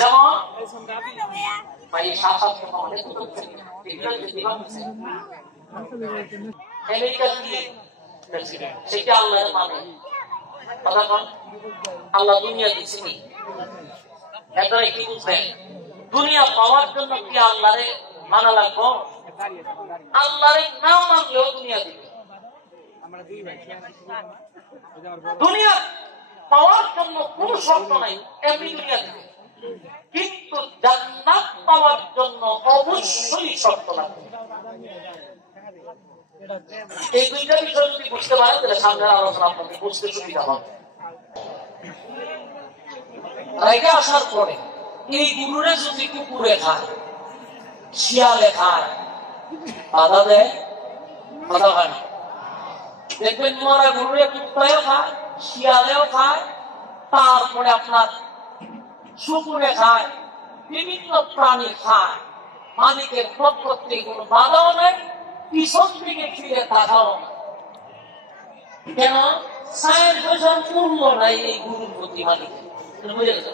যেমন আমেরিকার কি সেটা আল্লাহর মানে আল্লাহ দুনিয়া দিচ্ছেনি। আপনারা কি বুঝবেন? দুনিয়া পাওয়ার জন্য কি আল্লাহরে মানা লাগবো? আল্লাহরে না মানলেও দুনিয়া দিবে। দুনিয়া পাওয়ার জন্য কোন শর্ত নাই, এমনি দুনিয়া দিবে। কিন্তু জান্নাত পাওয়ার জন্য অবশ্যই শর্ত লাগবে। এই দুইটা বিষয় যদি বুঝতে পারেন তাহলে সামনের আলোচনা আপনাকে বুঝতে সুবিধা হবে। রেখে আসার পরে এই গুরুরে যদি কুকুরে খায়, শিয়ালে খায়, বাধা দেয়, বাধা হয় না। দেখবেন মরা গরুরে কুকুরেও খায়, শিয়ালেও খায়, তারপরে আপনার শুকুরে খায়, বিভিন্ন প্রাণী খায়। মালিকের পক্ষ থেকে কোনো বাধাও নেই, পিছন দিকে ফিরে তাকাও না। কেন? ছায়ের পয়সার মূল্য নাই এই গুরুর প্রতি মালিকের। বুঝে গেল?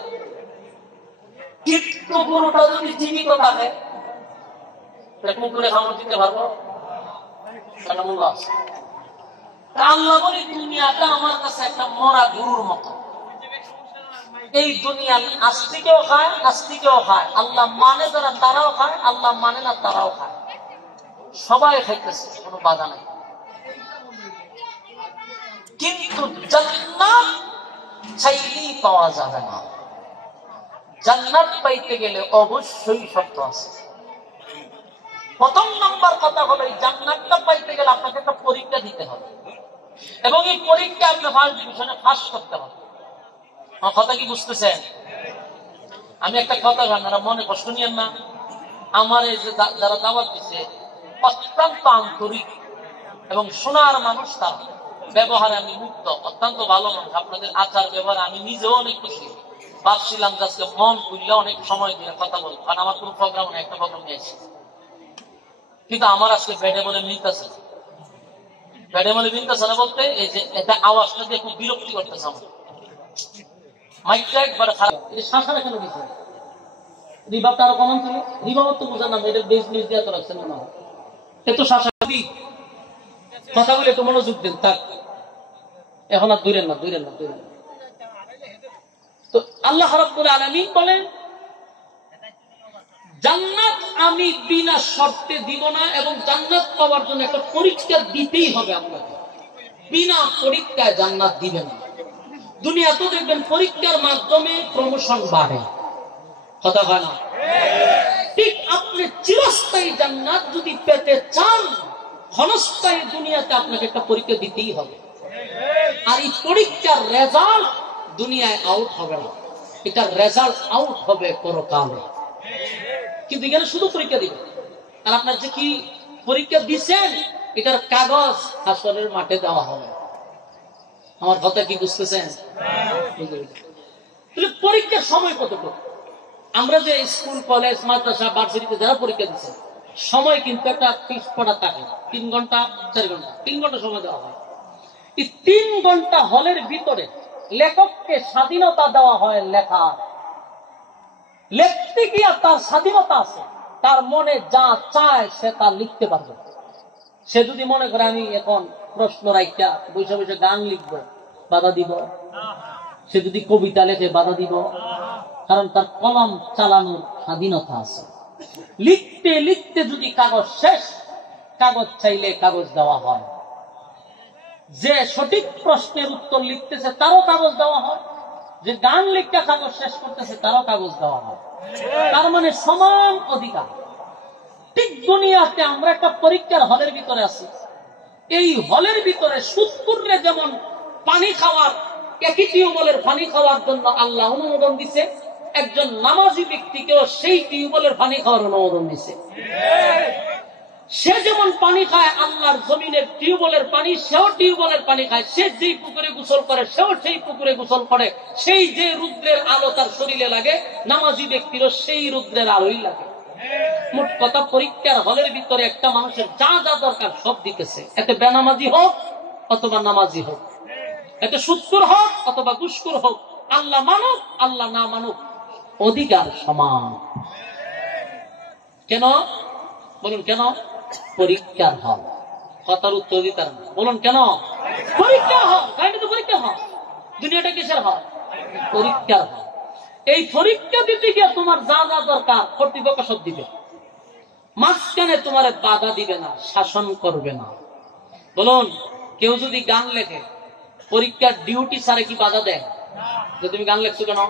কিন্তু গরুটা যদি জীবিত থাকে কুকুরে খাবার দিতে পারবো? মূল্য আছে। আল্লাহ বলি দুনিয়াটা আমার কাছে একটা মরা গরুর মতো। এই দুনিয়া আস্তিকেও খায়, নাস্তিকেও খায়। আল্লাহ মানে যারা তারাও খায়, আল্লাহ মানে না তারাও খায়। সবাই খাইতেছে, কোনো বাধা নাই। কিন্তু জান্নাত চাইলেই পাওয়া যাবে না। জান্নাত পাইতে গেলে অবশ্যই শর্ত আছে। প্রথম নম্বর কথা হলো এই জান্নাতটা পাইতে গেলে আপনাকে একটা পরীক্ষা দিতে হবে, এবং এই পরীক্ষা আপনি ফার্স্ট ডিভিশনে পাস করতে হবে। আমার কথা কি বুঝতেছেন? আমি একটা কথা আপনারা মনে কষ্ট নিয়েন না। আমার এই যে যারা দাওয়াত দিচ্ছে অত্যন্ত আন্তরিক এবং সোনার মানুষ, তার ব্যবহারে আমি মুক্ত, অত্যন্ত ভালো মানুষ। আপনাদের আচার ব্যবহার আমি নিজেও অনেক খুশি। ভাবছিলাম যে আজকে মন খুললে অনেক সময় দিয়ে কথা বলবো, কারণ আমার কোনো প্রোগ্রাম নেই, একটা প্রোগ্রাম নিয়েছি। কিন্তু আমার আজকে বেডে বলে মিলতেছে, বেডে বলে মিলতেছে না বলতে এই যে এটা আওয়াজটা দিয়ে খুব বিরক্তি করতেছে আমার। মাইকটা একবার খারাপ, শাসাটা কেন দিচ্ছে? রিভাবটা আরো কমান ছিল, রিভাব তো বোঝা না, এটা বেশ নিজ দিয়ে রাখছেন না, এত শাসা কথা বলে একটু মনোযোগ দেন। থাক, এখন আর দূরেন না, দূরেন না, দূরেন না। তো আল্লাহ রাব্বুল আলামিন বলেন জান্নাত আমি বিনা শর্তে দিব না, এবং জান্নাত পাওয়ার জন্য একটা পরীক্ষা দিতেই হবে আপনাকে। বিনা পরীক্ষায় জান্নাত দিবেন না। দুনিয়াতে দেখবেন পরীক্ষার মাধ্যমে প্রমোশন বাড়ে, কথা হয় না? ঠিক আপনি চিরস্থায়ী জান্নাত যদি পেতে চান, ক্ষণস্থায়ী দুনিয়াতে আপনাকে একটা পরীক্ষা দিতেই হবে। আর এই পরীক্ষার রেজাল্ট দুনিয়ায় আউট হবে না, এটার রেজাল্ট আউট হবে পরকালে। কিন্তু এখানে শুধু পরীক্ষা দিবেন, আর আপনার যে কি পরীক্ষা দিচ্ছেন এটার কাগজ হাসরের মাঠে দেওয়া হবে। আমার কথা কি বুঝতেছেন? পরীক্ষার সময় কতটুকু? আমরা যে স্কুল, কলেজ, মাদ্রাসা, ভার্সিটিতে যারা পরীক্ষা দিচ্ছে, সময় কিন্তু একটা ফিক্স করা থাকে না। 3 ঘন্টা 4 ঘন্টা 3 ঘন্টা সময় দেওয়া হয়। এই 3 ঘন্টা হলের ভিতরে লেখককে স্বাধীনতা দেওয়া হয় লেখার। লিখতে গিয়া তার স্বাধীনতা আছে, তার মনে যা চায় সে তা লিখতে পারবে। সে যদি মনে করে আমি এখন প্রশ্ন রাইখা বসে বসে গান লিখবো, বাধা দিব। সে যদি কবিতা লেখে, বাধা দিব, কারণ তার কলম চালানোর স্বাধীনতা আছে। লিখতে লিখতে যদি কাগজ শেষ, কাগজ চাইলে কাগজ দেওয়া হয়। যে সঠিক প্রশ্নের উত্তর লিখতেছে তারও কাগজ দেওয়া হয়, যে গান লিখতে কাগজ শেষ করতেছে তারও কাগজ দেওয়া হয়। তার মানে সমান অধিকার। ঠিক দুনিয়াতে আমরা একটা পরীক্ষার হলের ভিতরে আছি। এই হলের ভিতরে সুৎকুরে যেমন পানি খাওয়ার, একই টিউবওয়েলের পানি খাওয়ার জন্য আল্লাহ অনুমোদন দিছে, একজন নামাজি ব্যক্তিকেও সেই টিউবওয়েলের পানি খাওয়ার অনুমোদন দিছে। সে যেমন পানি খায় আল্লাহর জমিনের টিউবওয়েলের পানি, সেও টিউবওয়েলের পানি খায়। সে যেই পুকুরে গোসল করে সেও সেই পুকুরে গোসল করে। সেই যে রুদ্রের আলো তার শরীরে লাগে, নামাজি ব্যক্তিরও সেই রুদ্রের আলোই লাগে। মোট কথা, পরীক্ষার হলের ভিতরে একটা মানুষের যা যা দরকার সব দিতেছে। এতে বেনামাজি হোক অথবা নামাজি হোক, এতে সুৎখোর হোক অথবা ঘুষখোর হোক, আল্লাহ মানুক আল্লাহ না মানুক অধিকার সমান। কেন বলুন? কেন? পরীক্ষার হল। কথার উত্তর দিতার না। বলুন কেন? পরীক্ষা হল। তাই তো পরীক্ষা হল। দুনিয়াটা কিসের হল? পরীক্ষার হল। এই পরীক্ষা দিতে গিয়ে তোমার যা যা দরকার কর্তৃপক্ষ সব দিবে, মাঝখানে তোমার বাধা দিবে না, শাসন করবে না। বলুন, কেউ যদি গান লেখে পরীক্ষার ডিউটি সারে কি বাধা দেয় যে তুমি গান লেখছো কেন?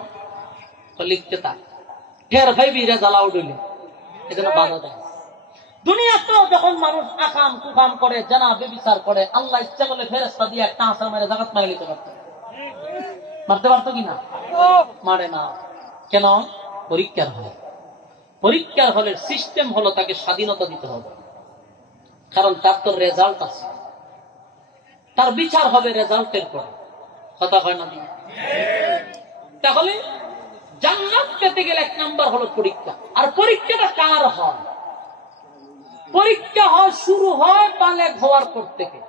তো লিখতে থাক, ফের ভাই বিরা জ্বালাও ডইলে এজন্য বাধা দেয়। দুনিয়াতেও যখন মানুষ আকাম কুকাম করে, জানা বেবিচার করে, আল্লাহ ইচ্ছা করলে ফেরেশতা দিয়ে একটা আসার মেরে জাগাত মারে নিতে পারত। মারতে পারতো কিনা? মারে না। কেন? পরীক্ষার হল। পরীক্ষার হলের সিস্টেম হলো তাকে স্বাধীনতা দিতে হবে, কারণ তার তো রেজাল্ট আছে, তার বিচার হবে রেজাল্টের পর। কথা হয় না? তাহলে জান্নাত পেতে গেলে 1 নাম্বার হলো পরীক্ষা। আর পরীক্ষাটা কার হয়? পরীক্ষা হয় শুরু হয় বালেগ হওয়ার পর থেকে।